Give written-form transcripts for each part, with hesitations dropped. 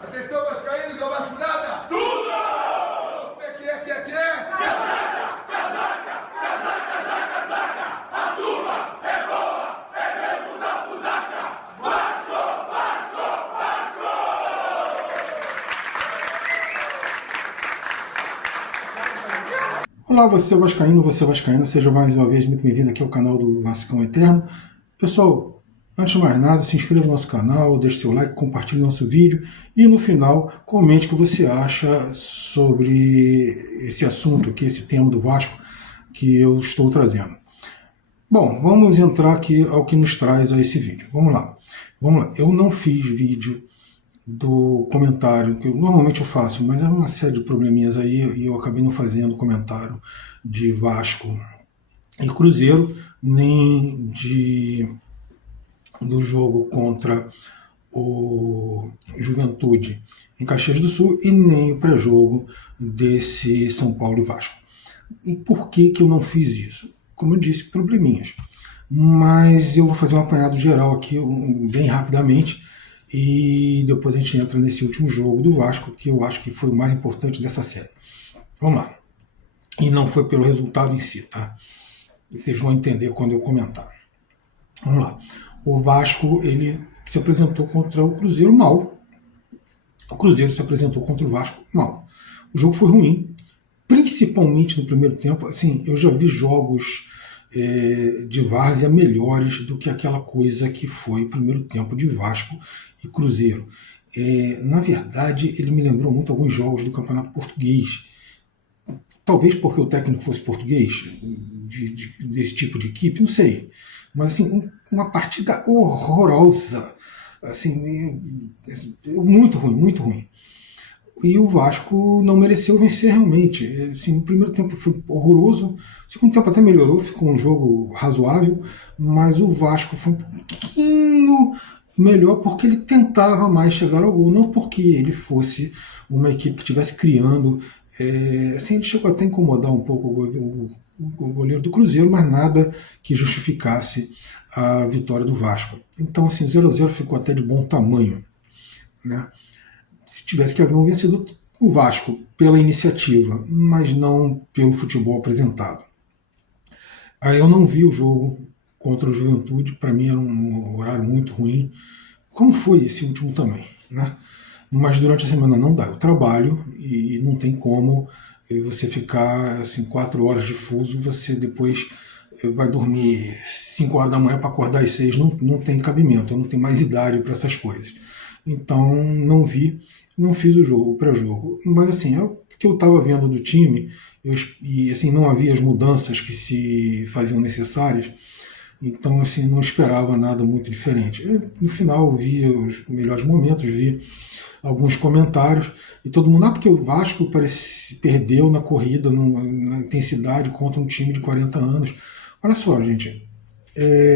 Atenção, vascaínos, é vasculhada! Tudo! Como é que é, Casaca, casaca, casaca, casaca, casaca! A turma é boa, é mesmo da fusaca! Vasco, Vasco, Vasco! Olá, você vascaíno, você vascaína, seja mais uma vez muito bem-vindo aqui ao canal do Vascão Eterno. Pessoal, antes de mais nada, se inscreva no nosso canal, deixe seu like, compartilhe nosso vídeo e no final comente o que você acha sobre esse assunto aqui, esse tema do Vasco que eu estou trazendo. Bom, vamos entrar aqui ao que nos traz a esse vídeo. Vamos lá. Eu não fiz vídeo do comentário, que normalmente eu faço, mas é uma série de probleminhas aí e eu acabei não fazendo comentário de Vasco e Cruzeiro, nem do jogo contra o Juventude em Caxias do Sul e nem o pré-jogo desse São Paulo e Vasco. E por que eu não fiz isso? Como eu disse, probleminhas. Mas eu vou fazer um apanhado geral aqui, bem rapidamente, e depois a gente entra nesse último jogo do Vasco, que eu acho que foi o mais importante dessa série. Vamos lá. E não foi pelo resultado em si, tá? Vocês vão entender quando eu comentar. Vamos lá. O Vasco, ele se apresentou contra o Cruzeiro mal. O Cruzeiro se apresentou contra o Vasco mal. O jogo foi ruim, principalmente no primeiro tempo. Assim, eu já vi jogos de várzea melhores do que aquela coisa que foi o primeiro tempo de Vasco e Cruzeiro. Na verdade, ele me lembrou muito alguns jogos do Campeonato Português. Talvez porque o técnico fosse português, desse tipo de equipe, não sei. Mas assim, uma partida horrorosa, assim, muito ruim, muito ruim. E o Vasco não mereceu vencer realmente. Assim, o primeiro tempo foi horroroso, o segundo tempo até melhorou, ficou um jogo razoável, mas o Vasco foi um pouquinho melhor porque ele tentava mais chegar ao gol, não porque ele fosse uma equipe que estivesse criando. Assim, ele chegou até a incomodar um pouco o goleiro do Cruzeiro, mas nada que justificasse a vitória do Vasco. Então, assim, 0-0 ficou até de bom tamanho, né? Se tivesse que haver um vencedor, o Vasco, pela iniciativa, mas não pelo futebol apresentado. Aí eu não vi o jogo contra o Juventude, para mim era um horário muito ruim, como foi esse último também, né? Mas durante a semana não dá, eu trabalho e não tem como você ficar assim, 4 horas de fuso, você depois vai dormir 5 horas da manhã para acordar às 6, não tem cabimento, eu não tenho mais idade para essas coisas. Então não fiz o pré-jogo. Mas assim, o que eu estava vendo do time, e assim, não havia as mudanças que se faziam necessárias, então assim, não esperava nada muito diferente. No final vi os melhores momentos, vi alguns comentários, e todo mundo, porque o Vasco perdeu na corrida, na intensidade contra um time de 40 anos. Olha só, gente,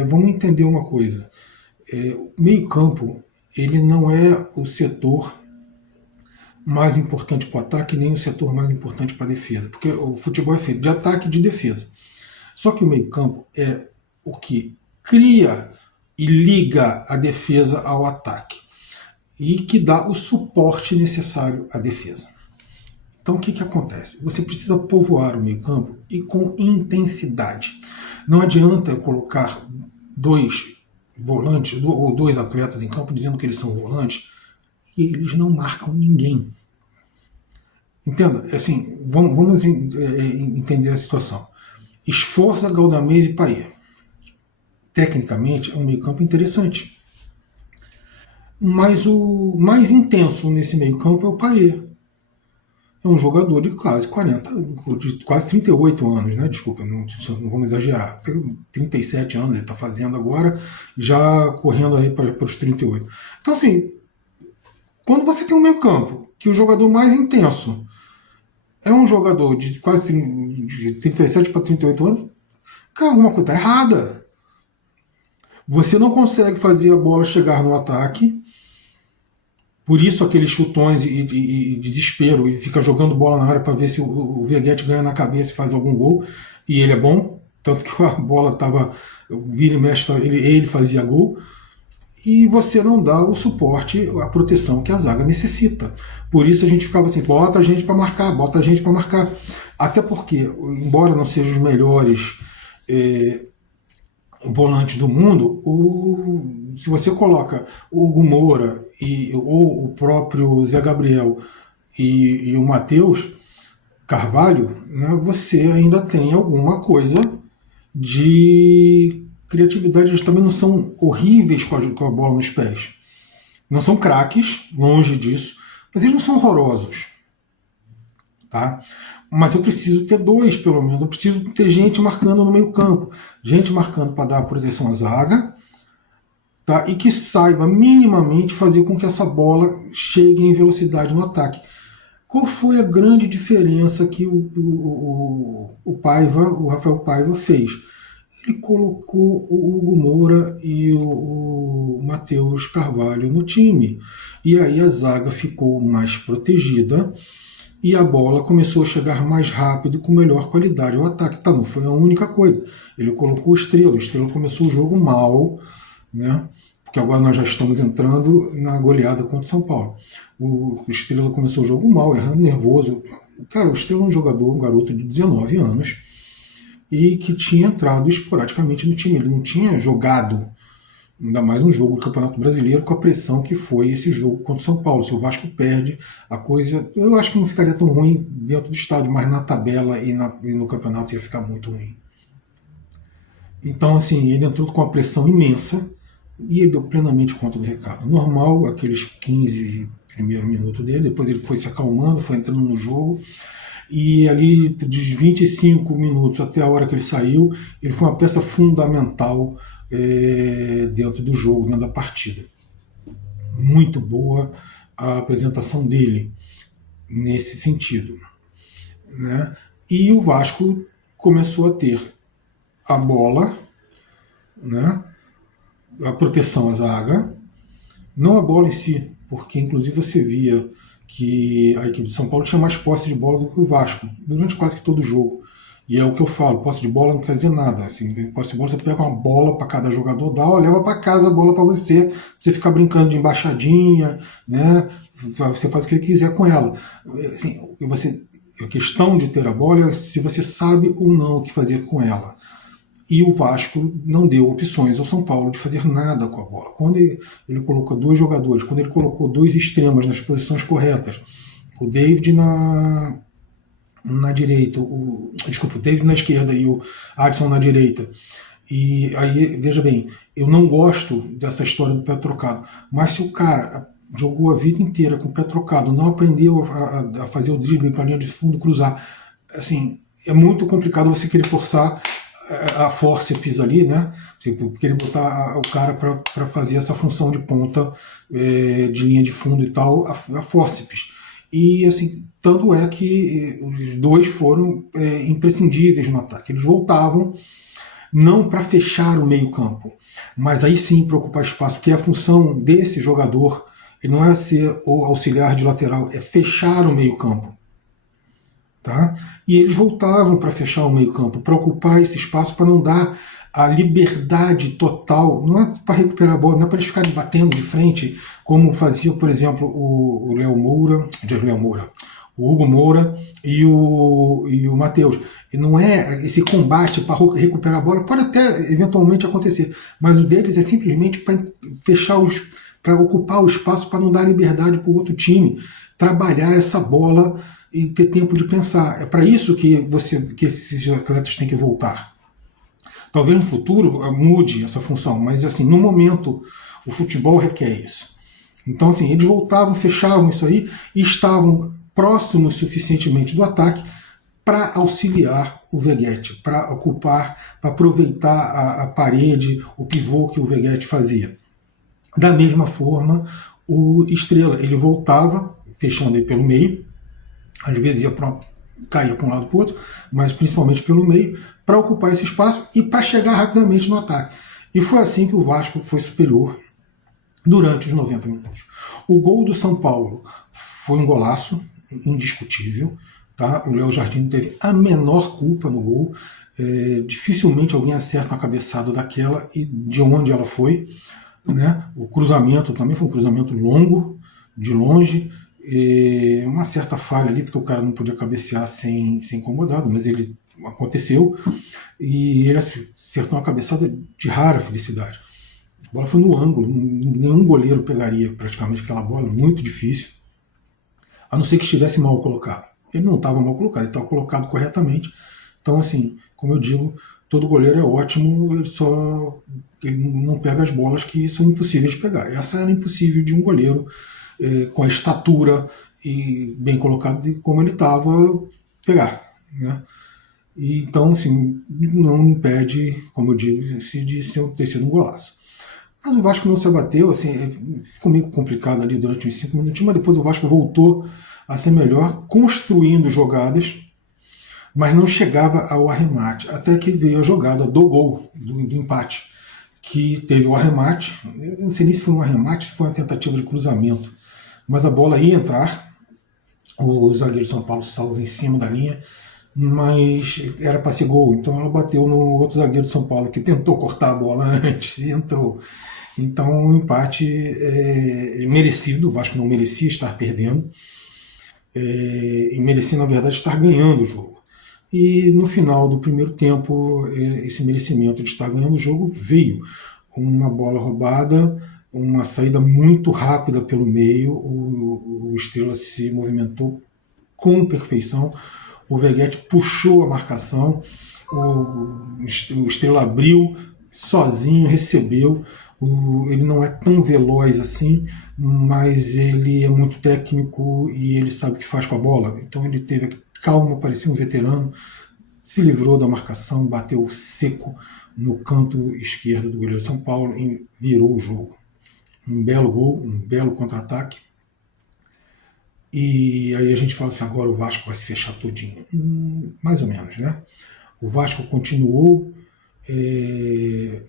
vamos entender uma coisa. O meio-campo, ele não é o setor mais importante para o ataque, nem o setor mais importante para a defesa, porque o futebol é feito de ataque e de defesa. Só que o meio-campo é o que cria e liga a defesa ao ataque e que dá o suporte necessário à defesa. Então o que acontece? Você precisa povoar o meio-campo e com intensidade. Não adianta colocar 2 volantes ou 2 atletas em campo dizendo que eles são volantes e eles não marcam ninguém. Entenda? Assim, vamos entender a situação. Esforça, Galdamez e Payet. Tecnicamente é um meio-campo interessante. Mas o mais intenso nesse meio-campo é o Payet. É um jogador de quase 38 anos, né? Desculpa, não vamos exagerar. 37 anos ele está fazendo agora, já correndo aí para os 38. Então, assim, quando você tem um meio-campo que o jogador mais intenso é um jogador de quase 37 para 38 anos, cara, alguma coisa está errada. Você não consegue fazer a bola chegar no ataque. Por isso aqueles chutões e desespero, e fica jogando bola na área para ver se o Veguete ganha na cabeça e faz algum gol, e ele é bom, tanto que a bola estava, vira e mexe, ele fazia gol, e você não dá o suporte, a proteção que a zaga necessita. Por isso a gente ficava assim, bota a gente para marcar, bota a gente para marcar. Até porque, embora não sejam os melhores volantes do mundo, se você coloca o Hugo Moura ou o próprio Zé Gabriel e o Matheus Carvalho, né, você ainda tem alguma coisa de criatividade. Eles também não são horríveis com a bola nos pés. Não são craques, longe disso, mas eles não são horrorosos. Tá? Mas eu preciso ter dois, pelo menos. Eu preciso ter gente marcando no meio campo. Gente marcando para dar proteção à zaga, tá? E que saiba minimamente fazer com que essa bola chegue em velocidade no ataque. Qual foi a grande diferença que o Rafael Paiva fez? Ele colocou o Hugo Moura e o Matheus Carvalho no time. E aí a zaga ficou mais protegida e a bola começou a chegar mais rápido e com melhor qualidade ao ataque. Tá, não foi a única coisa. Ele colocou o Estrela começou o jogo mal, né? Porque agora nós já estamos entrando na goleada contra o São Paulo. O Estrela começou o jogo mal, errando, nervoso. Cara, o Estrela é um garoto de 19 anos, e que tinha entrado esporadicamente no time. Ele não tinha jogado, ainda mais um jogo do Campeonato Brasileiro, com a pressão que foi esse jogo contra o São Paulo. Se o Vasco perde, a coisa, eu acho que não ficaria tão ruim dentro do estádio, mas na tabela e no campeonato ia ficar muito ruim. Então, assim, ele entrou com uma pressão imensa e ele deu plenamente conta do recado. Normal, aqueles 15 primeiros minutos dele, depois ele foi se acalmando, foi entrando no jogo, e ali dos 25 minutos até a hora que ele saiu, ele foi uma peça fundamental dentro do jogo, dentro da partida. Muito boa a apresentação dele nesse sentido, né? E o Vasco começou a ter a bola, né? A proteção à zaga, não a bola em si, porque inclusive você via que a equipe de São Paulo tinha mais posse de bola do que o Vasco, durante quase que todo o jogo. E é o que eu falo, posse de bola não quer dizer nada. Assim, posse de bola, você pega uma bola para cada jogador, dá, leva para casa a bola para você ficar brincando de embaixadinha, né? Você faz o que quiser com ela. Assim, a questão de ter a bola é se você sabe ou não o que fazer com ela. E o Vasco não deu opções ao São Paulo de fazer nada com a bola. Quando ele colocou dois jogadores, quando ele colocou dois extremos nas posições corretas, o David na direita, o David na esquerda e o Adson na direita. E aí, veja bem, eu não gosto dessa história do pé trocado, mas se o cara jogou a vida inteira com o pé trocado, não aprendeu a fazer o drible para a linha de fundo, cruzar, assim, é muito complicado você querer forçar a forceps ali, né? Tipo, querer botar o cara para fazer essa função de ponta, de linha de fundo e tal, a forceps. E assim, tanto é que os dois foram imprescindíveis no ataque. Eles voltavam não para fechar o meio-campo, mas aí sim para ocupar espaço, porque a função desse jogador ele não é ser o auxiliar de lateral, é fechar o meio-campo. Tá? E eles voltavam para fechar o meio-campo, para ocupar esse espaço, para não dar a liberdade total, não é para recuperar a bola, não é para eles ficarem batendo de frente, como fazia, por exemplo, o Hugo Moura e o Matheus. E não é esse combate para recuperar a bola, pode até eventualmente acontecer, mas o deles é simplesmente para fechar para ocupar o espaço, para não dar liberdade para o outro time trabalhar essa bola e ter tempo de pensar. É para isso que esses atletas têm que voltar. Talvez no futuro mude essa função, mas assim, no momento o futebol requer isso. Então assim, eles voltavam, fechavam isso aí e estavam próximos suficientemente do ataque para auxiliar o Veguete, para ocupar, para aproveitar a parede, o pivô que o Veguete fazia. Da mesma forma, o Estrela, ele voltava, fechando aí pelo meio, às vezes caía para um lado para o outro, mas principalmente pelo meio, para ocupar esse espaço e para chegar rapidamente no ataque. E foi assim que o Vasco foi superior durante os 90 minutos. O gol do São Paulo foi um golaço, indiscutível. Tá? O Léo Jardim teve a menor culpa no gol. Dificilmente alguém acerta uma cabeçada daquela e de onde ela foi. né? O cruzamento também foi um cruzamento longo, de longe, uma certa falha ali, porque o cara não podia cabecear sem ser incomodado, mas ele aconteceu, e ele acertou uma cabeçada de rara felicidade. A bola foi no ângulo, nenhum goleiro pegaria praticamente aquela bola, muito difícil, a não ser que estivesse mal colocado. Ele não estava mal colocado, ele estava colocado corretamente. Então, assim, como eu digo, todo goleiro é ótimo, ele não pega as bolas que são impossíveis de pegar. Essa era impossível de um goleiro com a estatura e bem colocado de como ele estava pegar, né? E, então, assim, não impede, como eu digo, de ter sido um golaço. Mas o Vasco não se abateu, assim, ficou meio complicado ali durante uns 5 minutinhos, mas depois o Vasco voltou a ser melhor, construindo jogadas, mas não chegava ao arremate, até que veio a jogada do gol, do empate, que teve o arremate, eu não sei nem se foi um arremate, se foi uma tentativa de cruzamento, mas a bola ia entrar, o zagueiro de São Paulo salva em cima da linha, mas era para ser gol, então ela bateu no outro zagueiro de São Paulo, que tentou cortar a bola antes e entrou. Então, um empate merecido, o Vasco não merecia estar perdendo, e merecia, na verdade, estar ganhando o jogo. E no final do primeiro tempo, esse merecimento de estar ganhando o jogo veio. Uma bola roubada, uma saída muito rápida pelo meio, o Estrela se movimentou com perfeição, o Veguete puxou a marcação, o Estrela abriu sozinho, recebeu. Ele não é tão veloz assim, mas ele é muito técnico e ele sabe o que faz com a bola. Então ele teve calma, parecia um veterano, se livrou da marcação, bateu seco no canto esquerdo do goleiro de São Paulo e virou o jogo. Um belo gol, um belo contra-ataque. E aí a gente fala assim, agora o Vasco vai se fechar todinho. Mais ou menos, né? O Vasco continuou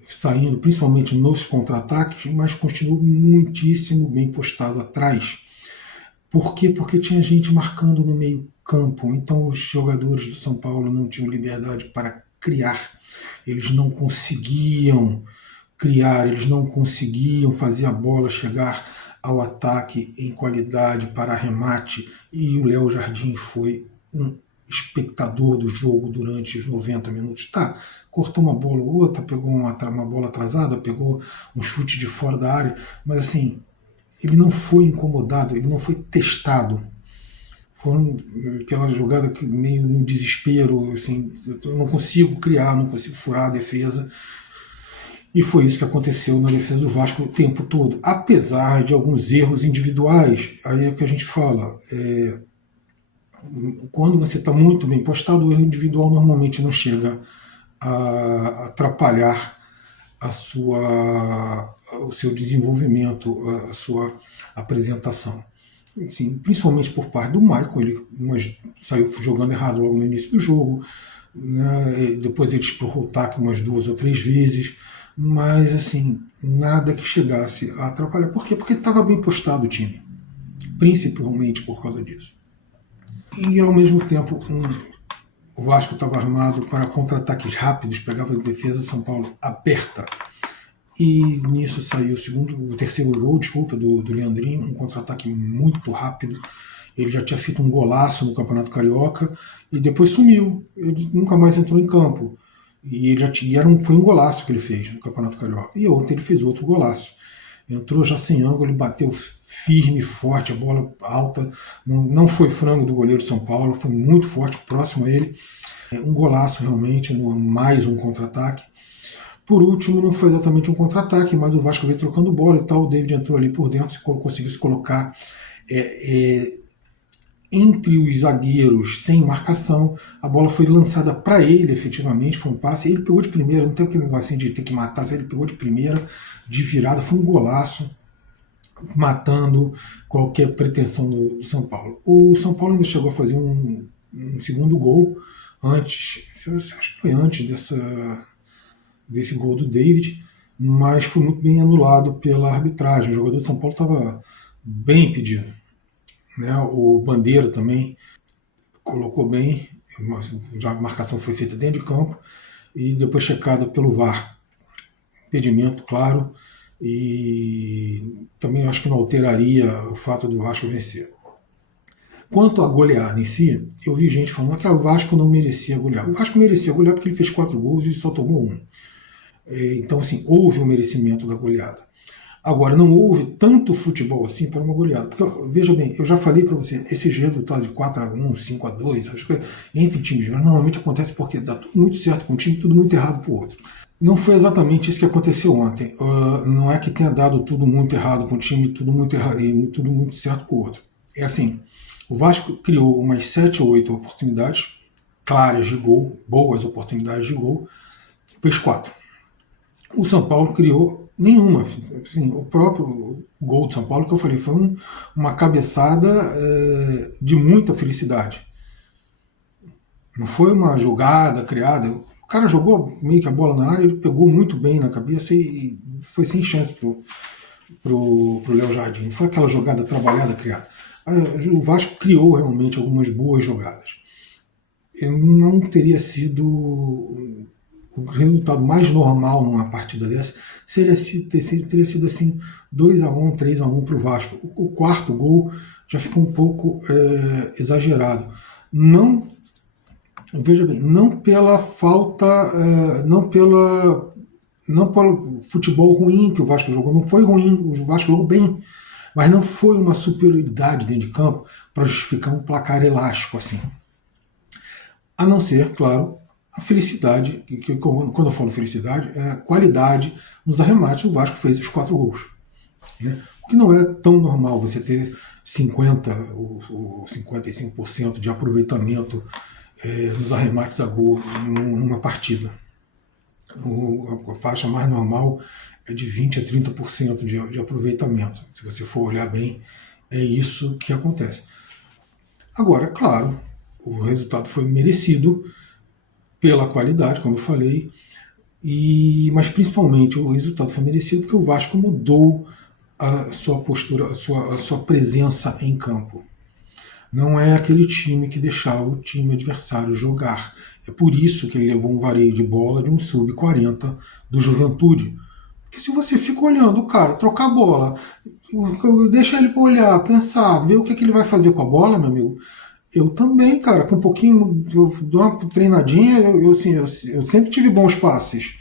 saindo, principalmente nos contra-ataques, mas continuou muitíssimo bem postado atrás. Por quê? Porque tinha gente marcando no meio campo, então os jogadores do São Paulo não tinham liberdade para criar, eles não conseguiam criar, eles não conseguiam fazer a bola chegar ao ataque em qualidade para arremate, e o Léo Jardim foi um espectador do jogo durante os 90 minutos. Tá, cortou uma bola ou outra, pegou uma bola atrasada, pegou um chute de fora da área, mas assim, ele não foi incomodado, ele não foi testado. Foi aquela jogada que meio no desespero, assim, eu não consigo criar, não consigo furar a defesa. E foi isso que aconteceu na defesa do Vasco o tempo todo. Apesar de alguns erros individuais, aí é o que a gente fala, quando você está muito bem postado, o erro individual normalmente não chega a atrapalhar o seu desenvolvimento, a sua apresentação. Assim, principalmente por parte do Maicon, ele saiu jogando errado logo no início do jogo, né? Depois ele explorou o taco umas 2 ou 3 vezes, mas assim, nada que chegasse a atrapalhar. Por quê? Porque estava bem postado o time, principalmente por causa disso. E ao mesmo tempo, o Vasco estava armado para contra-ataques rápidos, pegava a defesa de São Paulo aberta. E nisso saiu o terceiro gol, desculpa, do Leandrinho, um contra-ataque muito rápido. Ele já tinha feito um golaço no Campeonato Carioca e depois sumiu. Ele nunca mais entrou em campo. E foi um golaço que ele fez no Campeonato Carioca. E ontem ele fez outro golaço. Entrou já sem ângulo, ele bateu firme, forte, a bola alta. Não foi frango do goleiro de São Paulo, foi muito forte, próximo a ele. Um golaço realmente, mais um contra-ataque. Por último, não foi exatamente um contra-ataque, mas o Vasco veio trocando bola e tal. O David entrou ali por dentro, conseguiu se colocar entre os zagueiros sem marcação. A bola foi lançada para ele, efetivamente, foi um passe. Ele pegou de primeira, não tem aquele negocinho de ter que matar, ele pegou de primeira, de virada, foi um golaço, matando qualquer pretensão do São Paulo. O São Paulo ainda chegou a fazer um segundo gol antes, acho que foi antes desse gol do David, mas foi muito bem anulado pela arbitragem. O jogador de São Paulo estava bem impedido, né? O Bandeira também colocou bem, já a marcação foi feita dentro de campo e depois checada pelo VAR. Impedimento, claro, e também acho que não alteraria o fato do Vasco vencer. Quanto à goleada em si, eu vi gente falando que o Vasco não merecia golear. O Vasco merecia golear porque ele fez 4 gols e só tomou 1. Então, assim, houve um merecimento da goleada. Agora, não houve tanto futebol assim para uma goleada. Porque, veja bem, eu já falei para você, esses resultados de 4-1, 5-2, acho que entre times normalmente acontece porque dá tudo muito certo com um time e tudo muito errado para o outro. Não foi exatamente isso que aconteceu ontem. Não é que tenha dado tudo muito errado com um time e tudo muito errado e tudo muito certo com o outro. É assim, o Vasco criou umas 7 ou 8 oportunidades claras de gol, boas oportunidades de gol, fez 4. O São Paulo criou nenhuma. Assim, o próprio gol do São Paulo, que eu falei, foi uma cabeçada de muita felicidade. Não foi uma jogada criada. O cara jogou meio que a bola na área, ele pegou muito bem na cabeça e foi sem chance pro Léo Jardim. Não foi aquela jogada trabalhada, criada. O Vasco criou realmente algumas boas jogadas. Não teria sido o resultado mais normal numa partida dessa, teria sido assim 2-1, 3-1 para o Vasco. O quarto gol já ficou um pouco exagerado. Não, veja bem, não pela falta, não pelo futebol ruim que o Vasco jogou. Não foi ruim, o Vasco jogou bem, mas não foi uma superioridade dentro de campo para justificar um placar elástico assim. A não ser, claro, a felicidade, que quando eu falo felicidade, é a qualidade nos arremates. O Vasco fez os 4 gols. Né? O que não é tão normal você ter 50% ou 55% de aproveitamento nos arremates a gol numa partida. A faixa mais normal é de 20% a 30% de aproveitamento. Se você for olhar bem, é isso que acontece. Agora, claro, o resultado foi merecido pela qualidade, como eu falei, mas principalmente o resultado foi merecido porque o Vasco mudou a sua postura, a sua presença em campo. Não é aquele time que deixava o time adversário jogar. É por isso que ele levou um vareio de bola de um sub-40 do Juventude. Porque se você fica olhando o cara trocar a bola, deixa ele olhar, pensar, ver o que ele vai fazer com a bola, meu amigo. Eu também, cara, com um pouquinho, eu dou uma treinadinha, eu sempre tive bons passes.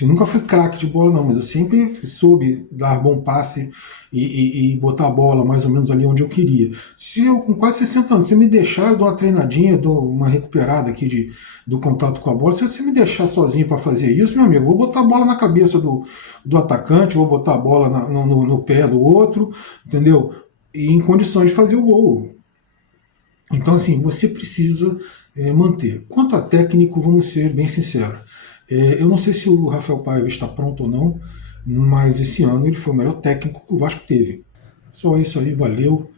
Eu nunca fui craque de bola, não, mas eu sempre soube dar bom passe e botar a bola mais ou menos ali onde eu queria. Se eu, com quase 60 anos, você me deixar, eu dou uma treinadinha, dou uma recuperada aqui do contato com a bola. Se você me deixar sozinho para fazer isso, meu amigo, eu vou botar a bola na cabeça do atacante, vou botar a bola no pé do outro, entendeu? E em condições de fazer o gol. Então, assim, você precisa manter. Quanto a técnico, vamos ser bem sinceros. Eu não sei se o Rafael Paiva está pronto ou não, mas esse ano ele foi o melhor técnico que o Vasco teve. Só isso aí, valeu.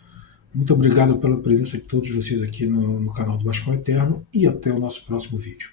Muito obrigado pela presença de todos vocês aqui no canal do Vasco Eterno e até o nosso próximo vídeo.